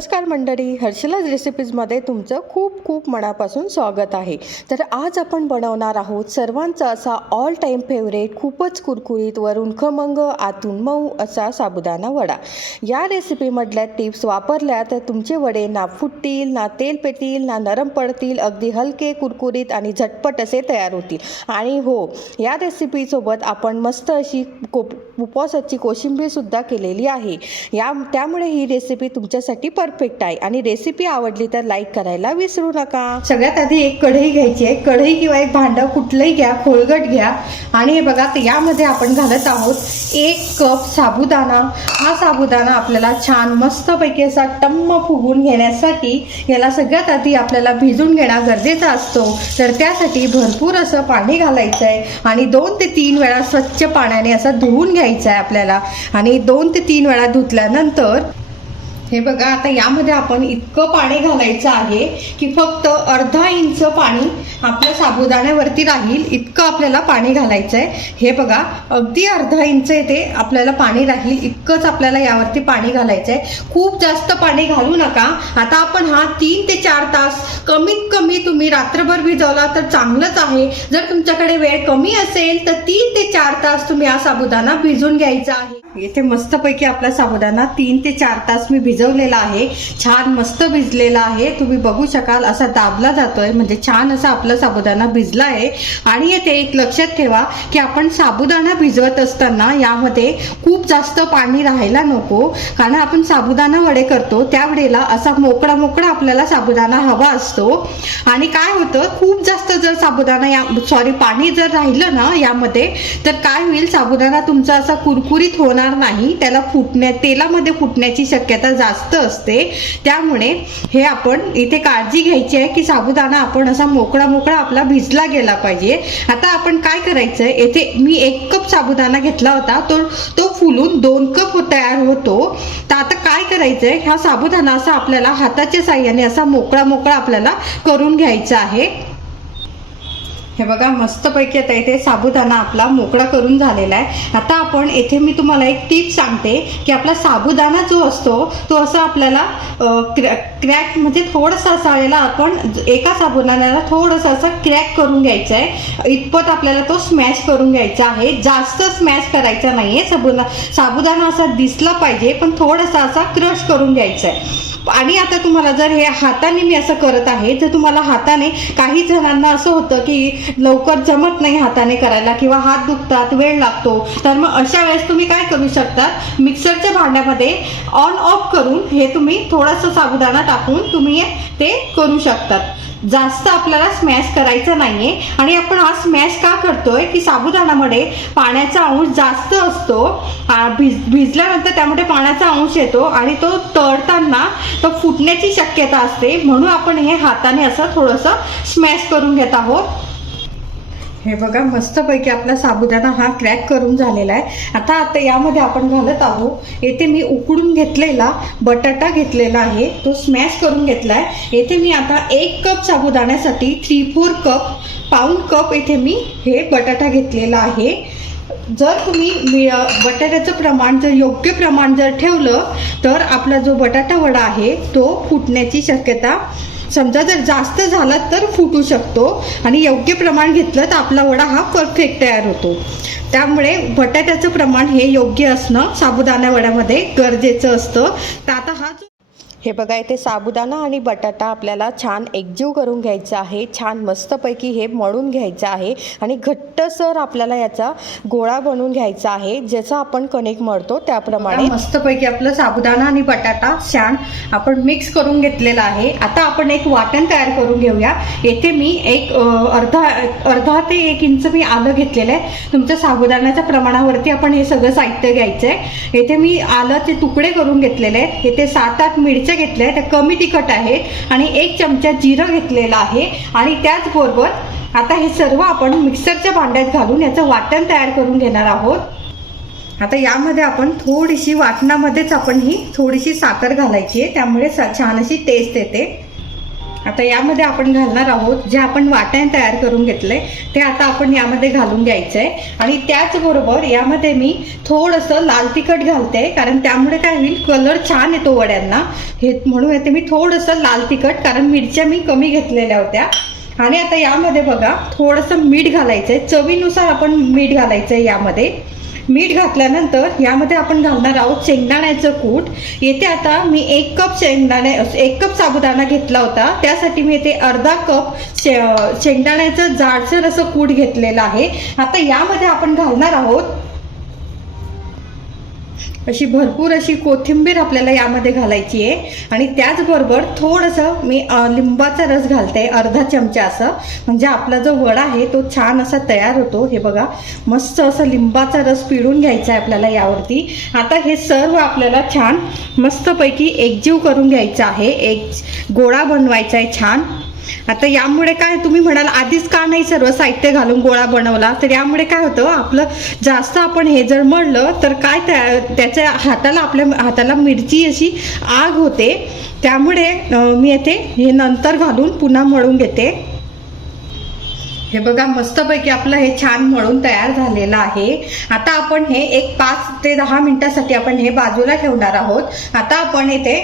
नमस्कार मंडळी हर्षलाज रेसिपीजमध्ये तुमचं खूप खूप मनापासून स्वागत आहे. तर आज आपण बनवणार आहोत सर्वांचा असा ऑल टाईम फेवरेट खूपच कुरकुरीत वरून खमंग आतून मऊ असा साबुदाणा वडा. या रेसिपीमधल्या टिप्स वापरल्या तर तुमचे वडे ना फुटतील ना तेल पेतील ना नरम पडतील अगदी हलके कुरकुरीत आणि झटपट असे तयार होतील. आणि हो या रेसिपीसोबत आपण मस्त अशी को उपवासाची कोशिंबीरसुद्धा केलेली आहे. या त्यामुळे ही रेसिपी तुमच्यासाठी परफेक्ट आहे. आणि रेसिपी आवडली तर लाईक करायला विसरू नका. सगळ्यात आधी एक कढई घ्यायची आहे. कढई किंवा एक भांडं कुठलंही घ्या खोलगट घ्या. आणि हे बघा यामध्ये आपण घालत आहोत एक कप साबुदाणा. हा साबुदाणा आपल्याला छान मस्तपैकी असा टम्म फुगून घेण्यासाठी याला सगळ्यात आधी आपल्याला भिजून घेणं गरजेचा असतो. तर त्यासाठी भरपूर असं पाणी घालायचं आहे. आणि दोन ते तीन वेळा स्वच्छ पाण्याने असं धुवून घ्यायचं आहे आपल्याला. आणि दोन ते तीन वेळा धुतल्यानंतर हे बघा आता यामध्ये आपण इतकं पाणी घालायचं आहे की फक्त अर्धा इंच पाणी आपल्या साबुदाण्यावरती राहील इतकं आपल्याला पाणी घालायचं आहे हे बघा अगदी अर्धा इंच येते आपल्याला पाणी राहील इतकंच आपल्याला यावरती पाणी घालायचं आहे खूप जास्त पाणी घालू नका. आता आपण हा तीन ते चार तास कमीत कमी तुम्ही रात्रभर भिजवला तर चांगलंच आहे. जर तुमच्याकडे वेळ कमी असेल तर तीन ते चार तास तुम्ही हा साबुदाणा भिजून घ्यायचा आहे. येथे मस्तपैकी आपला साबुदाणा तीन ते चार तास मी भिजवलेला आहे छान मस्त भिजलेला आहे तुम्ही बघू शकाल असा दाबला जातोय म्हणजे छान असा आपला साबुदाणा भिजला आहे. आणि येथे एक लक्षात ठेवा की आपण साबुदाणा भिजवत असताना यामध्ये खूप जास्त पाणी राहायला नको. कारण आपण साबुदाणा वडे करतो त्यावेळेला असा मोकळा मोकळा आपल्याला साबुदाणा हवा असतो. आणि काय होतं खूप जास्त जर साबुदाणा या सॉरी पाणी जर राहिलं ना यामध्ये तर काय होईल साबुदाणा तुमचा असा कुरकुरीत होणार नाही त्याला फुटण्या तेलामध्ये फुटण्याची शक्यता जास्त असते. त्यामुळे हे आपण इथे काळजी घ्यायची आहे की साबुदाणा आपण असा मोकळा मोकळा आपला भिजला गेला पाहिजे. आता आपण काय करायचं येथे मी एक कप साबुदाणा घेतला होता. तो तो फुलून दोन कप तयार होतो. तर आता काय करायचंय? हा साबुदाणा असा आपल्याला हाताच्या साह्याने असा मोकळा मोकळा आपल्याला करून घ्यायचा आहे. हे बघा मस्तपैकी आता इथे साबुदाणा आपला मोकळा करून झालेला आहे. आता आपण येथे मी तुम्हाला एक टीप सांगते की आपला साबुदाणा जो असतो तो असा आपल्याला क्रॅक म्हणजे थोडंसं असा याला आपण एका साबुदाण्याला थोडंसं असं क्रॅक करून घ्यायचं आहे. इतपत आपल्याला तो स्मॅश करून घ्यायचा आहे. जास्त स्मॅश करायचा नाही आहे साबुदा साबुदाणा असा दिसला पाहिजे पण थोडासा असा क्रश करून घ्यायचा आहे. आणि आता तुम्हाला जर हे हाताने मी असं करत आहे तर तुम्हाला हाताने काही जणांना असं होतं की लवकर जमत नाही हाताने करायला किंवा हात दुखतात वेळ लागतो तर मग अशा वेळेस तुम्ही काय करू शकतात? मिक्सरच्या भांड्यामध्ये ऑन ऑफ करून हे तुम्ही थोडंसं साबुदाणा टाकून तुम्ही ते करू शकतात. जास्त आपल्याला स्मॅश करायचं नाहीये. आणि आपण हा स्मॅश का करतोय? की साबुदाणामध्ये पाण्याचा अंश जास्त असतो भिज भिजल्यानंतर त्यामध्ये पाण्याचा अंश येतो आणि तो तळताना तो फुटण्याची शक्यता असते. म्हणून आपण हे हाताने असं थोडंसं स्मॅश करून घेत आहोत. हे बघा मस्तपैकी आपला साबुदाणा हा क्रॅक करून झालेला आहे. आता आता यामध्ये आपण घालत आहोत. येथे मी उकडून घेतलेला बटाटा घेतलेला आहे. तो स्मॅश करून घेतला आहे. येथे मी आता एक कप साबुदाण्यासाठी थ्री फोर कप पाऊंड कप येथे मी हे बटाटा घेतलेला आहे. जर तुम्ही बटाट्याचं प्रमाण जर योग्य प्रमाण जर ठेवलं तर आपला जो बटाटा वडा आहे तो फुटण्याची शक्यता समजा जर जास्त झाला तर फुटू शकतो. आणि योग्य प्रमाण घेतलं तर आपला वडा हा परफेक्ट तयार होतो. त्यामुळे बटाट्याचं प्रमाण हे योग्य असणं साबुदाणा वड्यामध्ये गरजेचं असतं. हे बघा इथे साबुदाणा आणि बटाटा आपल्याला छान एकजीव करून घ्यायचा आहे. छान मस्तपैकी हे मळून घ्यायचं आहे आणि घट्टसर आपल्याला याचा गोळा बनवून घ्यायचा आहे. जसं आपण कणिक मळतो त्याप्रमाणे. मस्तपैकी आपलं साबुदाणा आणि बटाटा छान आपण मिक्स करून घेतलेला आहे. आता आपण एक वाटण तयार करून घेऊया. येथे मी एक अर्धा अर्धा ते एक इंच मी आलं घेतलेलं आहे. तुमच्या साबुदाण्याच्या प्रमाणावरती आपण हे सगळं साहित्य घ्यायचं आहे येथे मी आलाचे तुकडे करून घेतलेले आहेत. येथे सात आठ मिरच्या घेतल्या आहेत त्या कमी तिखट आहेत आणि एक चमचा जिरं घेतलेलं आहे आणि त्याचबरोबर आता हे सर्व आपण मिक्सरच्या भांड्यात घालून याचं वाटण तयार करून घेणार आहोत. आता यामध्ये आपण थोडीशी वाटणामध्येच आपण ही थोडीशी साखर घालायची आहे त्यामुळे छान अशी टेस्ट येते. आता यामध्ये आपण घालणार आहोत जे आपण वाटण तयार करून घेतलंय ते आता आपण यामध्ये घालून घ्यायचंय. आणि त्याचबरोबर यामध्ये मी थोडंसं लाल तिखट घालते कारण त्यामुळे काय होईल कलर छान येतो वड्यांना. हे म्हणून येते मी थोडंसं लाल तिखट कारण मिरच्या मी कमी घेतलेल्या होत्या. आणि आता यामध्ये बघा थोडंसं मीठ घालायचंय. चवीनुसार आपण मीठ घालायचंय यामध्ये. मीठ घातल्यानंतर यामध्ये आपण घालणार आहोत शेंगदाण्याचं कूट. येथे आता मी एक कप शेंगदाणे एक कप साबुदाणा घेतला होता. त्यासाठी मी येथे अर्धा कप शे शेंगदाण्याचं जाडसर असं कूट घेतलेलं आहे. आता यामध्ये आपण घालणार आहोत अशी भरपूर अशी कोथिंबीर आपल्याला यामध्ये घालायची आहे. आणि त्याचबरोबर थोडंसं मी लिंबाचा रस घालते अर्धा चमचा असं. म्हणजे आपला जो वडा आहे तो छान असा तयार होतो. हे बघा मस्त असं लिंबाचा रस पिळून घ्यायचा आहे आपल्याला यावरती. आता हे सर्व आपल्याला छान मस्तपैकी एकजीव करून घ्यायचं आहे. एक गोळा बनवायचा आहे छान. आता यामुळे काय तुम्ही म्हणाल आधीच का नाही सर्व साहित्य घालून गोळा बनवला? तर यामुळे काय होतं आपलं जास्त आपण हे जर मळलं तर काय त्या त्याच्या हाताला आपल्या हाताला मिरची अशी आग होते. त्यामुळे मी येथे हे नंतर घालून पुन्हा मळून घेते. हे बघा मस्तपैकी आपलं हे छान मळून तयार झालेलं आहे. आता आपण हे एक पाच ते दहा मिनिटासाठी आपण हे बाजूला ठेवणार आहोत. आता आपण येथे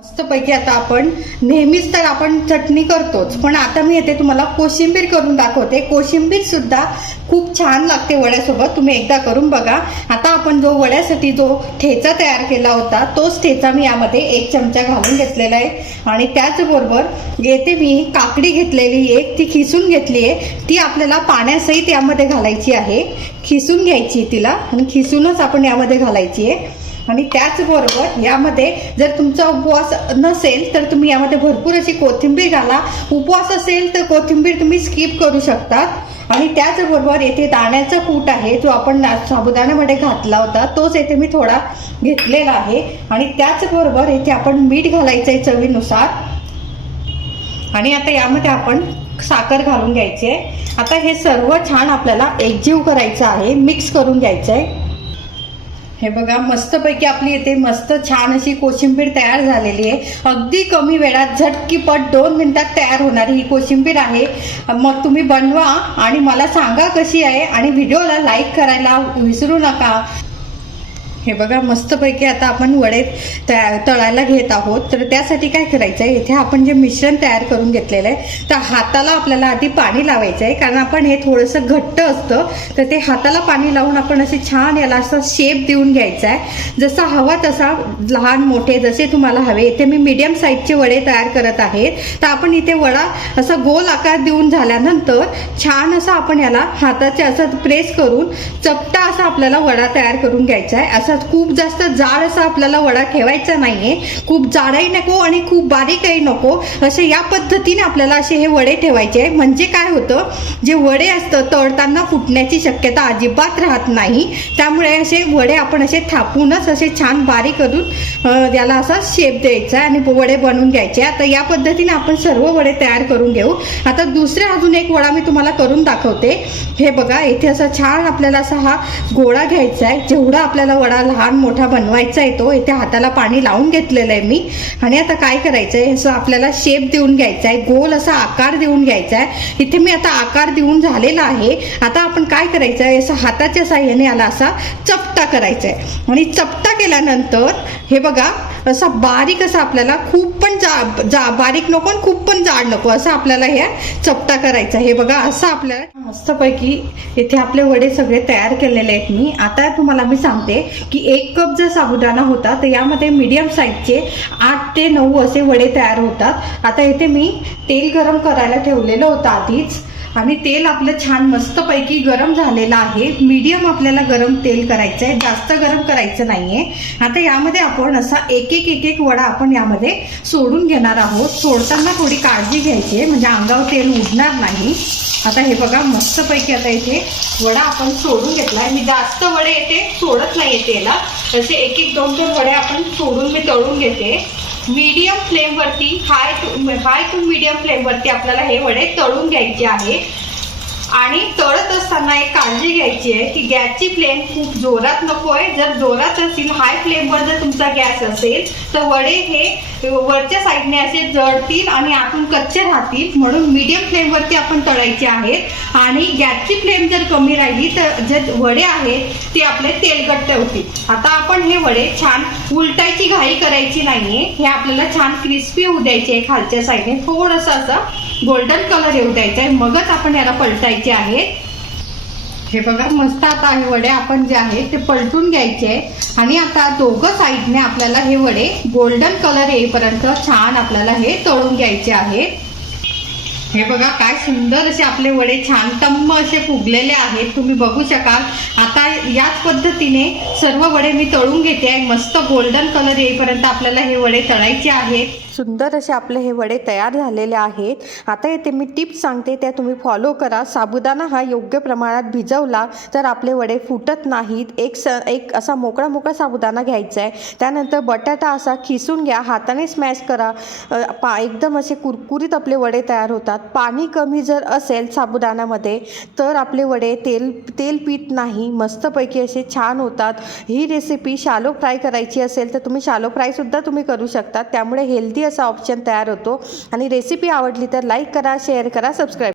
मस्तपैकी आता आपण नेहमीच तर आपण चटणी करतोच पण आता मी येते तुम्हाला कोशिंबीर करून दाखवते. कोशिंबीर सुद्धा खूप छान लागते वड्यासोबत तुम्ही एकदा करून बघा. आता आपण जो वड्यासाठी जो ठेचा तयार केला होता तोच ठेचा मी यामध्ये एक चमचा घालून घेतलेला आहे. आणि त्याचबरोबर येते मी काकडी घेतलेली एक ती खिसून घेतली आहे. ती आपल्याला पाण्यासहित यामध्ये घालायची आहे. खिसून घ्यायची तिला आणि खिसूनच आपण यामध्ये घालायची आहे. आणि त्याचबरोबर यामध्ये जर तुमचा उपवास नसेल तर तुम्ही यामध्ये भरपूर अशी कोथिंबीर घाला. उपवास असेल तर कोथिंबीर तुम्ही स्किप करू शकतात. आणि त्याचबरोबर येथे दाण्याचा कूट आहे जो आपण साबुदाण्यामध्ये घातला होता तोच येथे मी थोडा घेतलेला आहे. आणि त्याचबरोबर येथे आपण मीठ घालायचं आहे चवीनुसार. आणि आता यामध्ये आपण साखर घालून घ्यायची आहे. आता हे सर्व छान आपल्याला एकजीव करायचं आहे मिक्स करून घ्यायचं आहे हे बघा मस्तपैकी आपली इथे मस्त छान अशी कोशिंबीर तयार झालेली आहे. अगदी कमी वेळात झटकीपट दोन मिनिटात तयार होणारी ही कोशिंबीर आहे. मग तुम्ही बनवा आणि मला सांगा कशी आहे आणि व्हिडिओला लाईक करायला विसरू नका. हे बघा मस्तपैकी आता आपण वडे तया तळायला घेत आहोत. तर त्यासाठी काय करायचं आहे इथे आपण जे मिश्रण तयार करून घेतलेलं आहे तर हाताला आपल्याला आधी पाणी लावायचं आहे कारण आपण हे थोडंसं घट्ट असतं तर ते हाताला पाणी लावून आपण असे छान याला असं शेप देऊन घ्यायचा आहे जसा हवा तसा लहान मोठे जसे तुम्हाला हवे. इथे मी मीडियम साईजचे वडे तयार करत आहे. तर आपण इथे वडा असा गोल आकार देऊन झाल्यानंतर छान असं आपण याला हाताचे असं प्रेस करून चपटा असा आपल्याला वडा तयार करून घ्यायचा आहे असं खूप जास्त जाड असा आपल्याला वडा ठेवायचा नाहीये. खूप जाडही नको आणि खूप बारीकही नको. असे या पद्धतीने आपल्याला असे हे वडे ठेवायचे. म्हणजे काय होतं? जे वडे असतं तळताना फुटण्याची शक्यता अजिबात राहत नाही. त्यामुळे असे वडे आपण असे थापूनच असे छान बारीक करून याला असा शेप द्यायचा आहे आणि वडे बनवून घ्यायचे. आता या पद्धतीने आपण सर्व वडे तयार करून घेऊ. आता दुसरे अजून एक वडा मी तुम्हाला करून दाखवते. हे बघा इथे असा छान आपल्याला असा हा गोळा घ्यायचा आहे. जेवढा आपल्याला वडा लहान मोठा बनवायचा आहे तो इथे हाताला पाणी लावून घेतलेलं आहे मी. आणि आता काय करायचं आहे असं आपल्याला शेप देऊन घ्यायचा आहे. गोल असा आकार देऊन घ्यायचा आहे. इथे मी आता आकार देऊन झालेला आहे. आता आपण काय करायचं आहे? असं हाताच्या साह्याने याला असा चपटा करायचा आहे आणि चपटा केल्यानंतर हे बघा असा बारीक असा आपल्याला खूप पण जा जा बारीक नको खूप पण जाड नको असं आपल्याला हे चपटा करायचा हे बघा असं आपल्याला मस्तपैकी इथे आपले वडे सगळे तयार केलेले आहेत मी. आता तुम्हाला मी सांगते की एक कप जर साबुदाणा होता तर यामध्ये मीडियम साईजचे आठ ते नऊ असे वडे तयार होतात. आता इथे मी तेल गरम करायला ठेवलेलं होतं आधीच. आणि तेल आपलं छान मस्तपैकी गरम झालेलं आहे. मीडियम आपल्याला गरम तेल करायचं आहे. जास्त गरम करायचं नाही आहे आता यामध्ये आपण असा एक एक एक एक वडा आपण यामध्ये सोडून घेणार आहोत. सोडताना थोडी काळजी घ्यायची आहे. म्हणजे अंगावर तेल उडणार नाही. आता हे बघा मस्तपैकी आता इथे वडा आपण सोडून घेतला आहे. मी जास्त वडे येते सोडत नाही तेला तसे एक एक दोन दोन वडे आपण सोडून मी तळून घेते. Medium फ्लेमवरती high to high to medium फ्लेमवरती आपल्याला हे वडे तळून घ्यायचे आहे. आणि तळत असताना एक काळजी घ्यायची आहे की गॅसची फ्लेम खूप जोरात नको आहे जर जोरात असेल हाय फ्लेमवर जर तुमचा गॅस असेल तर वडे हे वरच्या साईडने असे जळतील आणि आतून कच्चे राहतील. म्हणून मीडियम फ्लेमवरती आपण तळायचे आहेत आणि गॅसची फ्लेम जर कमी राहिली तर जे वडे आहेत ते आपले तेलकट ठेवतील आता आपण हे वडे छान उलटायची घाई करायची नाहीये. हे आपल्याला छान क्रिस्पी होऊ द्यायचे आहे खालच्या साईडने थोडंसं असं गोल्डन कलर येऊ द्यायचा आहे मगच आपण याला पलटायचे आहेत हे बघा मस्त आता हे वडे आपण जे आहे ते पलटून घ्यायचे आहे. आणि आता दोघं साईडने आपल्याला हे वडे गोल्डन कलर येईपर्यंत छान आपल्याला हे तळून घ्यायचे आहेत हे बघा काय सुंदर असे आपले वडे छान तम्म असे फुगलेले आहेत. तुम्ही बघू शकाल. आता याच पद्धतीने सर्व वडे मी तळून घेते आहे. मस्त गोल्डन कलर येईपर्यंत आपल्याला हे वडे तळायचे आहेत. सुंदर असे आपले हे वडे तयार झालेले आहेत. आता येथे मी टिप्स सांगते त्या तुम्ही फॉलो करा. साबुदाणा हा योग्य प्रमाणात भिजवला तर आपले वडे फुटत नाहीत. एक स एक असा मोकळा मोकळा साबुदाणा घ्यायचा आहे. त्यानंतर बटाटा असा खिसून घ्या. हाताने स्मॅश करा. पा एकदम असे कुरकुरीत आपले वडे तयार होतात. पाणी कमी जर असेल साबुदाण्यामध्ये तर आपले वडे तेल तेल पीत नाही. मस्तपैकी असे छान होतात. ही रेसिपी शालो फ्राय करायची असेल तर तुम्ही शालो फ्रायसुद्धा तुम्ही करू शकता. त्यामुळे हेल्दी हेल्दी असा ऑप्शन तयार होतो. आणि रेसिपी आवडली तर लाईक करा शेअर करा सबस्क्राईब